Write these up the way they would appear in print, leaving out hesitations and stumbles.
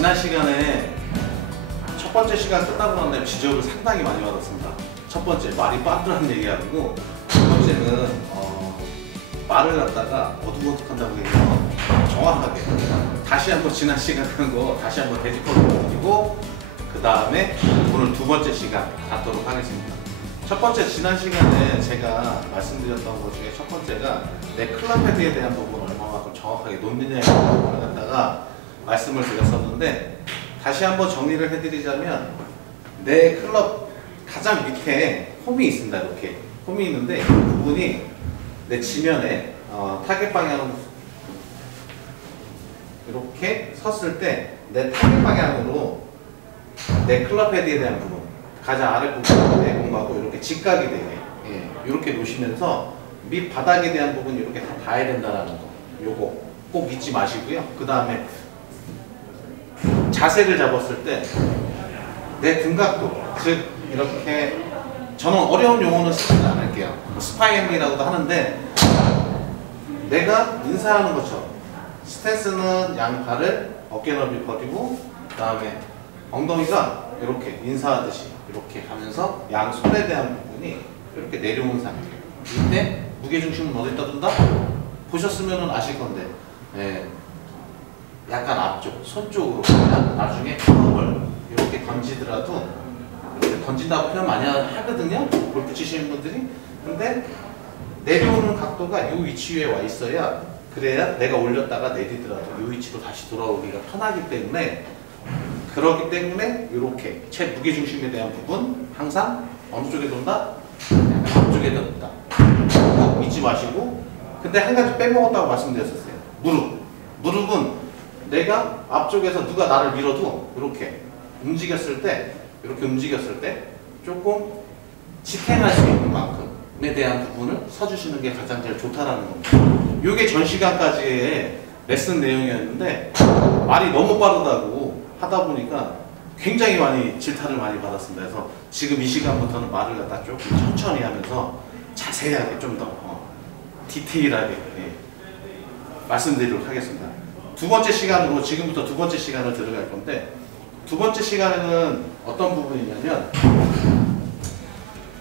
지난 시간에 첫 번째 시간 끝나고 난 다음에 지적을 상당히 많이 받았습니다. 첫 번째, 말이 빠르다는 얘기하고, 두 번째는 말을 갖다가 어둑어둑한다고 해서 정확하게 다시 한번 지난 시간 한 거 다시 한번 되짚어드리고, 그 다음에 오늘 두 번째 시간 갖도록 하겠습니다. 첫 번째, 지난 시간에 제가 말씀드렸던 것 중에 첫 번째가 내 클럽 헤드에 대한 부분을 얼마만큼 정확하게 놓느냐에 대한 부분을 갖다가 말씀을 드렸었는데, 다시 한번 정리를 해드리자면, 내 클럽 가장 밑에 홈이 있습니다. 이렇게 홈이 있는데, 이 부분이 내 지면에 타겟 방향으로 이렇게 섰을 때 내 타겟 방향으로 내 클럽 헤드에 대한 부분, 가장 아랫부분 내공하고 이렇게 직각이 되게 이렇게 놓으시면서 밑 바닥에 대한 부분 이렇게 다 닿아야 된다는 거, 요거 꼭 잊지 마시고요. 그 다음에 자세를 잡았을 때 내 등각도, 즉 이렇게, 저는 어려운 용어는 쓰지 않을게요. 스파이앵이라고도 하는데, 내가 인사하는 것처럼 스탠스는 양팔을 어깨 넓이 버리고, 그 다음에 엉덩이가 이렇게 인사하듯이 이렇게 하면서 양손에 대한 부분이 이렇게 내려온 상태예요. 이때 무게중심은 어디다 둔다? 보셨으면 아실 건데, 약간 앞쪽, 손 쪽으로 그냥 나중에 클럽을 이렇게 던지더라도, 이렇게 던진다고 표현 많이 하거든요, 골프 치시는 분들이. 근데 내려오는 각도가 이 위치에 와 있어야, 그래야 내가 올렸다가 내리더라도 이 위치로 다시 돌아오기가 편하기 때문에, 그렇기 때문에 이렇게 제 무게중심에 대한 부분 항상 어느 쪽에 돈다? 약간 앞쪽에 돈다. 꼭 잊지 마시고. 근데 한 가지 빼먹었다고 말씀드렸었어요. 무릎은 내가 앞쪽에서 누가 나를 밀어도 이렇게 움직였을 때, 이렇게 움직였을 때 조금 지탱할 수 있는 만큼에 대한 부분을 서주시는 게 가장 제일 좋다라는 겁니다. 이게 전 시간까지의 레슨 내용이었는데, 말이 너무 빠르다고 하다 보니까 굉장히 많이 질타를 많이 받았습니다. 그래서 지금 이 시간부터는 말을 갖다 조금 천천히 하면서 자세하게 좀 더 디테일하게 말씀드리도록 하겠습니다. 두 번째 시간으로, 지금부터 두 번째 시간을 들어갈 건데, 두 번째 시간에는 어떤 부분이냐면,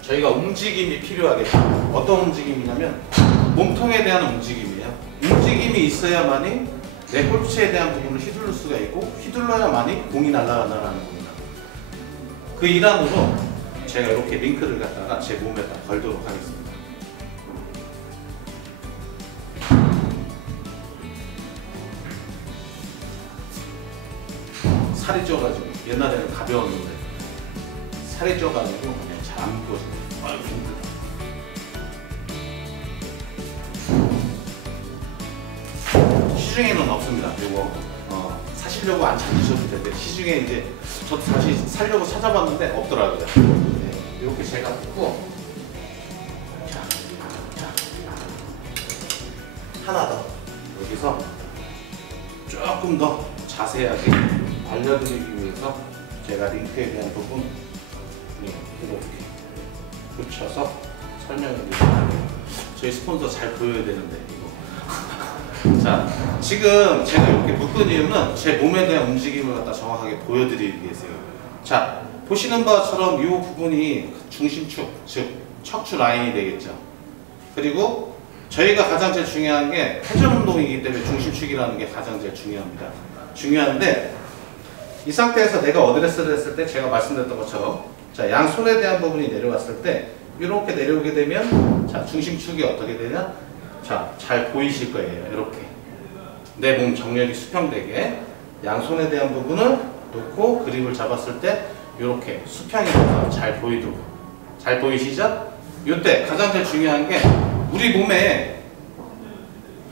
저희가 움직임이 필요하겠죠. 어떤 움직임이냐면 몸통에 대한 움직임이에요. 움직임이 있어야만이 내 골프채에 대한 부분을 휘둘를 수가 있고, 휘둘러야만이 공이 날아간다는 겁니다. 그 일환으로 제가 이렇게 링크를 갖다가 제 몸에다 걸도록 하겠습니다. 살이 쪄가지고, 옛날에는 가벼웠는데 살이 쪄가지고 그냥 잘 안 묶어져요. 아유, 힘들다. 시중에는 없습니다. 이거 사시려고 안 찾으셔도 되는데, 시중에 이제 저도 다시 사려고 찾아봤는데 없더라고요. 이렇게 제가 붙고, 자, 하나 더 여기서 조금 더 자세하게 알려드리기 위해서 제가 링크에 대한 부분 이렇게 붙여서 설명을 드릴게요. 저희 스폰서 잘 보여야 되는데 이거. 자, 지금 제가 이렇게 묶은 이유는 제 몸에 대한 움직임을 갖다 정확하게 보여드리기 위해서요. 자, 보시는 바처럼 이 부분이 중심축, 즉 척추 라인이 되겠죠. 그리고 저희가 가장 제일 중요한 게 회전 운동이기 때문에 중심축이라는 게 가장 제일 중요합니다. 중요한데, 이 상태에서 내가 어드레스를 했을 때 제가 말씀드렸던 것처럼, 자, 양손에 대한 부분이 내려갔을 때 이렇게 내려오게 되면, 자, 중심축이 어떻게 되냐? 자, 잘 보이실 거예요. 이렇게 내 몸 정렬이 수평되게 양손에 대한 부분을 놓고 그립을 잡았을 때 이렇게 수평이 돼서 잘 보이도록. 잘 보이시죠? 이때 가장 제일 중요한 게, 우리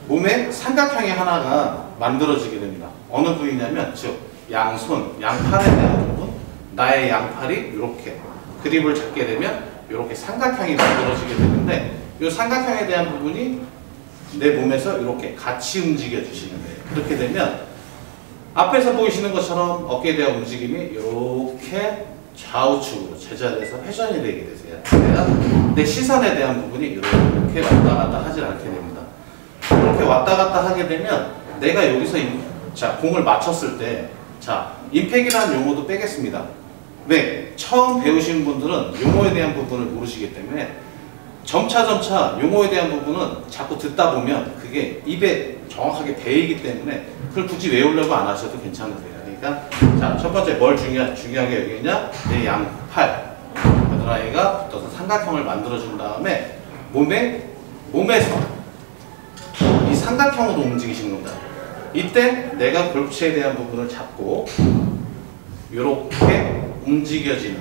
몸에 삼각형이 하나가 만들어지게 됩니다. 어느 부위냐면, 즉 양손, 양팔에 대한 부분, 나의 양팔이 이렇게 그립을 잡게 되면 이렇게 삼각형이 만들어지게 되는데, 이 삼각형에 대한 부분이 내 몸에서 이렇게 같이 움직여 주시는 거예요. 그렇게 되면 앞에서 보이시는 것처럼 어깨에 대한 움직임이 이렇게 좌우측으로 제자리에서 회전이 되게 되세요. 그래야 내 시선에 대한 부분이 이렇게 왔다 갔다 하지 않게 됩니다. 이렇게 왔다 갔다 하게 되면 내가 여기서 자 공을 맞췄을 때 자, 임팩이라는 용어도 빼겠습니다. 왜? 처음 배우시는 분들은 용어에 대한 부분을 모르시기 때문에 점차 용어에 대한 부분은 자꾸 듣다 보면 그게 입에 정확하게 배이기 때문에 그걸 굳이 외우려고 안 하셔도 괜찮으세요. 그러니까 자, 첫 번째 뭘 중요한 게 여기 있냐? 내 양팔 겨드랑이가 붙어서 삼각형을 만들어준 다음에 몸에서 이 삼각형으로 움직이시는 겁니다. 이때 내가 골프채에 대한 부분을 잡고 이렇게 움직여지는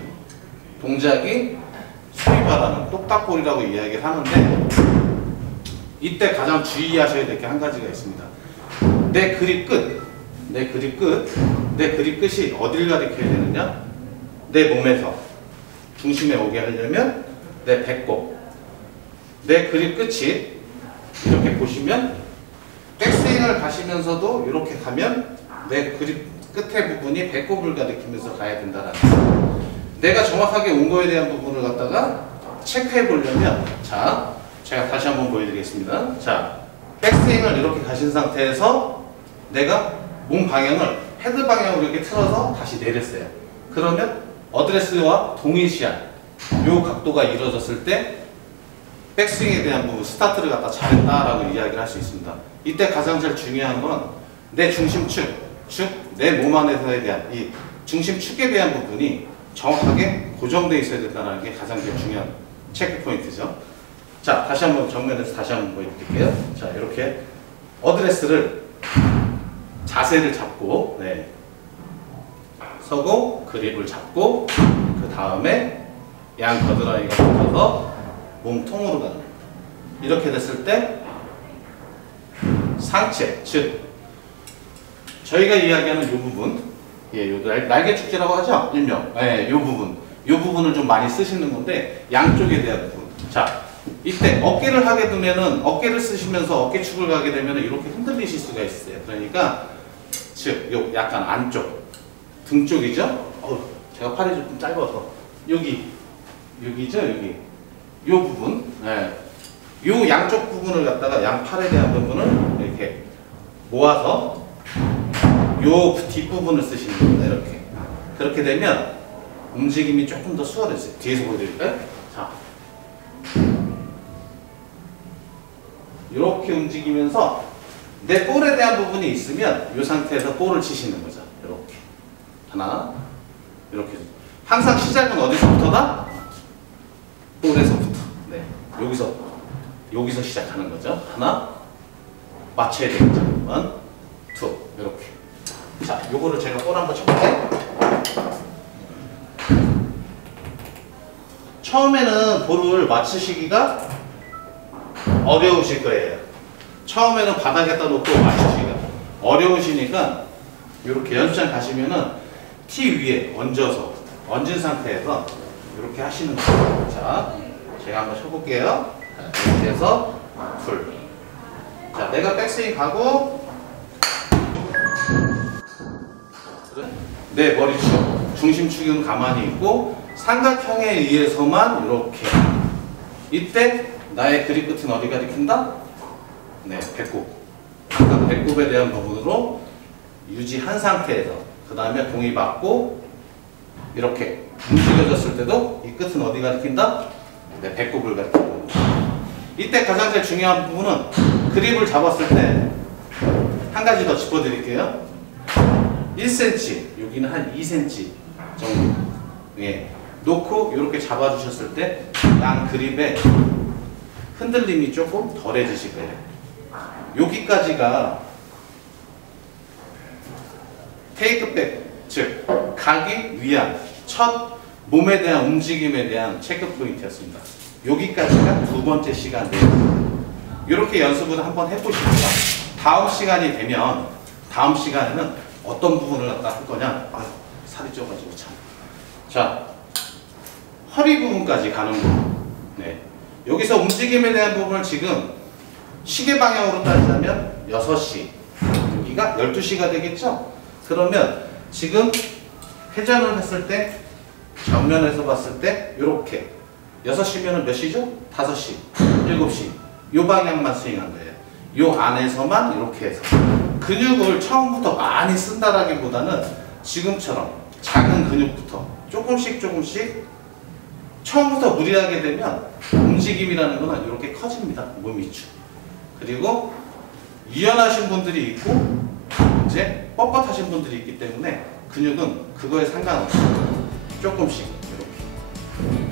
동작이 소위 말하는 똑딱볼이라고 이야기를 하는데, 이때 가장 주의하셔야 될 게 한 가지가 있습니다. 내 그립 끝이 어딜 가리켜야 되느냐? 내 몸에서 중심에 오게 하려면 내 배꼽, 내 그립 끝이 이렇게 보시면 백스윙을 가시면서도 이렇게 가면 내 그립 끝의 부분이 배꼽을 가리키면서 가야 된다라는 거예요. 내가 정확하게 온 거에 대한 부분을 갖다가 체크해 보려면, 자, 제가 다시 한번 보여드리겠습니다. 자, 백스윙을 이렇게 가신 상태에서 내가 몸 방향을 헤드 방향으로 이렇게 틀어서 다시 내렸어요. 그러면 어드레스와 동일시한 요 각도가 이루어졌을 때 백스윙에 대한 부분, 스타트를 갖다 잘했다라고 이야기를 할 수 있습니다. 이때 가장 제일 중요한 건 내 중심축, 내 몸 안에서에 대한 이 중심축에 대한 부분이 정확하게 고정되어 있어야 된다는 게 가장 제일 중요한 체크 포인트죠. 자, 다시 한번 정면에서 다시 한번 보여드릴게요. 자, 이렇게 어드레스를 자세를 잡고, 네, 서고 그립을 잡고 그 다음에 양 겨드랑이가 붙어서 몸통으로 가는 겁니다. 이렇게 됐을 때 상체, 즉 저희가 이야기하는 이 부분, 예, 요 날개축지라고 하죠, 일명. 예, 요 부분을 좀 많이 쓰시는 건데 양쪽에 대한 부분. 자, 이때 어깨를 하게 되면은 어깨를 쓰시면서 어깨축을 가게 되면은 이렇게 흔들리실 수가 있어요. 그러니까 즉, 요 약간 안쪽 등 쪽이죠. 제가 팔이 좀 짧아서 여기죠, 여기. 요 부분, 예, 요 양쪽 부분을 갖다가 양팔에 대한 부분을 이렇게 모아서 요 뒷부분을 쓰시는 겁니다. 이렇게. 그렇게 되면 움직임이 조금 더 수월해져요. 뒤에서 보여드릴까요? 자, 이렇게 움직이면서 내 볼에 대한 부분이 있으면 이 상태에서 볼을 치시는 거죠. 이렇게. 하나, 이렇게. 항상 시작은 어디서부터다? 볼에서부터. 네. 여기서 시작하는 거죠. 하나, 맞춰야 되겠죠. 원, 투. 이렇게. 자, 요거를 제가 볼 한번 쳐볼게요. 처음에는 볼을 맞추시기가 어려우실 거예요. 처음에는 바닥에다 놓고 맞추시기가 어려우시니까 이렇게 연습장 가시면은 티 위에 얹은 상태에서 이렇게 하시는 거예요. 자, 제가 한번 쳐볼게요. 자, 이렇게 해서 풀. 자, 내가 백스윙 가고 내 머리축, 중심축은 가만히 있고 삼각형에 의해서만 이렇게. 이때 나의 그립 끝은 어디 가리킨다? 네, 배꼽. 아까 배꼽에 대한 부분으로 유지한 상태에서 그 다음에 공이 받고 이렇게 움직여졌을 때도 이 끝은 어디 가리킨다? 네, 배꼽을 가리키는 겁니다. 이때 가장 제일 중요한 부분은 그립을 잡았을 때 한 가지 더 짚어드릴게요. 1cm, 여기는 한 2cm 정도, 예, 놓고 이렇게 잡아주셨을 때 양 그립의 흔들림이 조금 덜해지실 거예요. 여기까지가 테이크백, 즉 가기 위한 첫 몸에 대한 움직임에 대한 체크 포인트였습니다. 여기까지가 두 번째 시간인데요. 이렇게 연습을 한번 해보시고요. 다음 시간이 되면 다음 시간에는 어떤 부분을 갖다 할 거냐? 살이 쪄가지고 참. 자, 허리 부분까지 가는 부분. 네. 여기서 움직임에 대한 부분을 지금 시계 방향으로 따지자면 6시, 여기가 12시가 되겠죠? 그러면 지금 회전을 했을 때 정면에서 봤을 때 이렇게 6시면 몇 시죠? 5시, 7시 이 방향만 스윙한 거예요. 이 안에서만 이렇게 해서 근육을 처음부터 많이 쓴다라기보다는 지금처럼 작은 근육부터 조금씩 처음부터 무리하게 되면 움직임이라는 거는 이렇게 커집니다. 몸 위축. 그리고 유연하신 분들이 있고 이제 뻣뻣하신 분들이 있기 때문에 근육은 그거에 상관없이 조금씩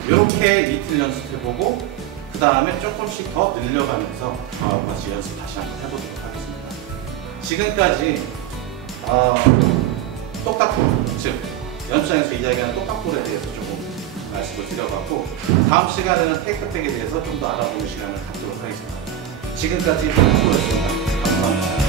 이렇게 이틀 연습해보고 그 다음에 조금씩 더 늘려가면서 저하고 같이 연습 다시 한번 해보도록 하겠습니다. 지금까지 똑딱볼, 즉 연습장에서 이야기하는 똑딱볼에 대해서 조금 말씀을 드려봤고 다음 시간에는 테이크백에 대해서 좀 더 알아보는 시간을 갖도록 하겠습니다. 지금까지 똑딱볼이었습니다. 감사합니다.